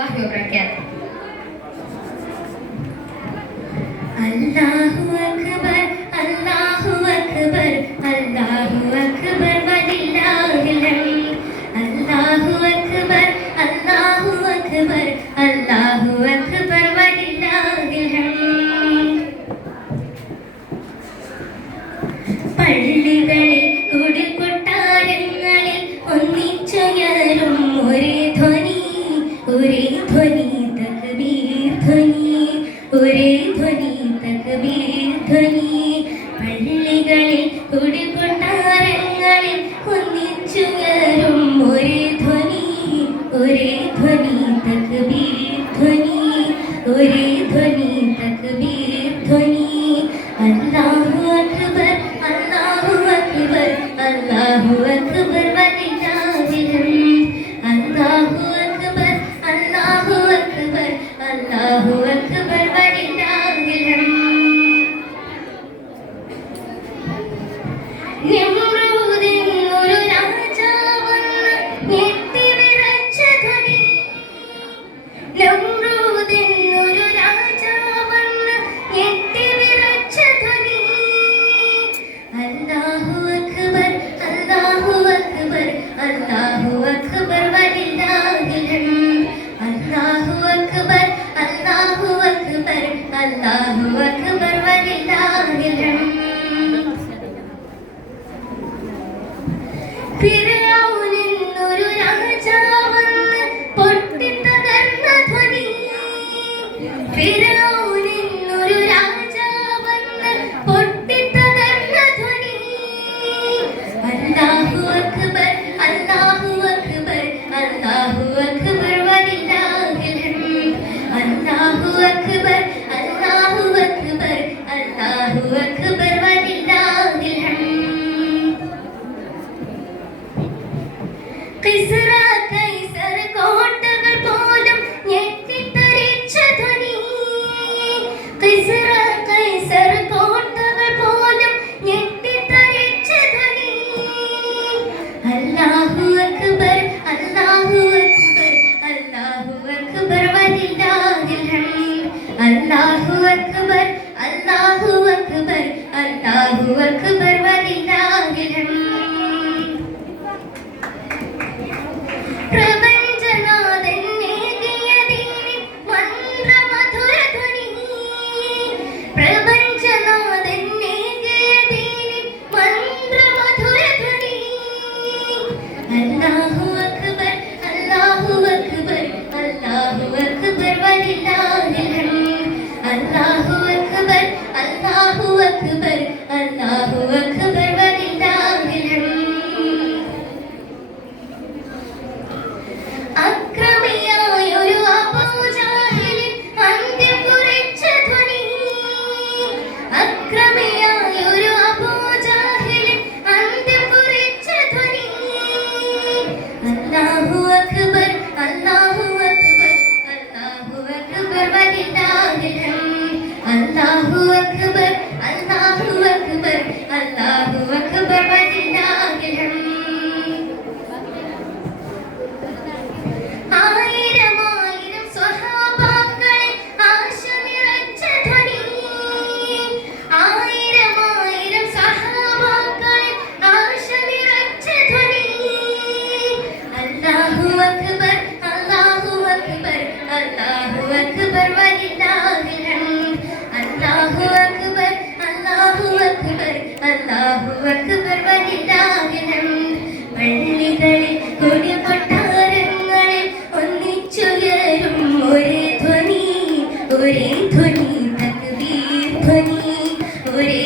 warahmatullahi wabarakatuh. Allahu Akbar, Allahu Akbar, Allahu Akbar, walillahil hamd. Allahu Akbar, Allahu Akbar, Allahu Akbar, walillahil hamd. പള്ളികളിൽ കുടികൊട്ടാരങ്ങളിൽ ഒന്നിച്ചുയരും ഒരേ ധ്വനി, ഒരേ ധ്വനി, തക്ബീർ ധ്വനി, ഒരേ ധ്വനി, തക്ബീർ ധ്വനി. പള്ളികളിൽ കുടികൊട്ടാരങ്ങളിൽ ഒന്നിച്ചുയരും ഒരേ ധ്വനി, ഒരേ ധ്വനി, തക്ബീർ ധ്വനി, ഒരേ ധ്വനി, തക്ബീർ ധ്വനി. അല്ലാഹു അക്ബർ, അല്ലാഹു അക്ബർ, അല്ലാഹു അക്ബർ, വലില്ലാഹിൽ ഹംദ്. അല്ലാഹു അക്ബർ, അല്ലാഹു അക്ബർ, അല്ലാഹു അക്ബർ, വലില്ലാഹിൽ ഹംദ്. നമ്രൂദിൻ ഒരു രാജാവെന്ന് ഞെട്ടിവിറച്ച ധ്വനി, നമ്രൂദിൻ ഒരു രാജാവെന്ന് ഞെട്ടിവിറച്ച ധ്വനി. അല്ലാഹു അക്ബർ, അല്ലാഹു അക്ബർ, അല്ലാഹു അക്ബർ, വലില്ലാഹിൽ ഹംദ്. അല്ലാഹു അക്ബർ, അല്ലാഹു അക്ബർ, അല്ലാഹു അക്ബർ, വലില്ലാഹിൽ ഹംദ്. ഫിർഔനെന്നൊരു രാജാവെന്ന് പൊട്ടിത്തകർന്ന ധ്വനി, ഫിർഔനെന്നൊരു രാജാവെന്ന് പൊട്ടിത്തകർന്ന ധ്വനി. അല്ലാഹു അക്ബർ, അല്ലാഹു അക്ബർ, അല്ലാഹു അക്ബർ, വലില്ലാഹിൽ ഹംദ്. അല്ലാഹു അക്ബർ, അല്ലാഹു അക്ബർ, അല്ലാഹു അക്ബർ, വലില്ലാഹിൽ ഹംദ്. കിസ്റ കൈസർ കോട്ടകൾ പോലും ഞെട്ടിത്തരിച്ച ധ്വനി, കിസ്റ കൈസർ കോട്ടകൾ പോലും ഞെട്ടിത്തരിച്ച ധ്വനി. അല്ലാഹു അക്ബർ, അല്ലാഹു അക്ബർ, അല്ലാഹു അക്ബർ, വലില്ലാഹിൽ ഹംദ്. അല്ലാഹു അക്ബർ, അല്ലാഹു അക്ബർ, അല്ലാഹു അക്ബർ, വലില്ലാഹിൽ ഹംദ്. പ്രപഞ്ചനാഥൻ നേകിയ ദീനിൻ മന്ത്രമധുര ധ്വനി, പ്രപഞ്ചനാഥൻ നേകിയ ദീനിൻ മന്ത്രമധുര ധ്വനി. അല്ലാഹു അക്ബർ, അല്ലാഹു അക്ബർ, അല്ലാഹു അക്ബർ, വലില്ലാഹിൽ ഹംദ്. അല്ലാഹു അക്ബർ, അല്ലാഹു അക്ബർ, അല്ലാഹു അക്ബർ, വലില്ലാഹിൽ ഹംദ്. അക്രമിയായൊരു അബൂജഹലിൻ അന്ത്യം കുറിച്ച ധ്വനി, അക്രമിയായൊരു അബൂജഹലിൻ അന്ത്യം കുറിച്ച ധ്വനി. അല്ലാഹു അക്ബർ, അല്ലാഹു അക്ബർ, അല്ലാഹു അക്ബർ, വലില്ലാഹിൽ ഹംദ്. അല്ലാഹു അക്ബർ, അല്ലാഹു അക്ബർ, അല്ലാഹു അക്ബർ, വലില്ലാഹിൽ ഹംദ്. ആയിരമായിരം സ്വഹാബാക്കളിൽ ആശ നിറച്ച ധ്വനി, ആയിരമായിരം സ്വഹാബാക്കളിൽ ആശ നിറച്ച ധ്വനി. അല്ലാഹു അക്ബർ, അല്ലാഹു അക്ബർ, അല്ലാഹു അക്ബർ, വലില്ലാഹിൽ ഹംദ്. അല്ലാഹു അക്ബർ, അല്ലാഹു അക്ബർ, അല്ലാഹു അക്ബർ, വലില്ലാഹിൽ ഹംദ്. പള്ളികളിൽ കൊടികൊട്ടാരങ്ങളിൽ ഒന്നിച്ചുയരും ഒരേ ധ്വനി, ഒരേ ധ്വനി, തക്ബീർ ധ്വനി, ഒരേ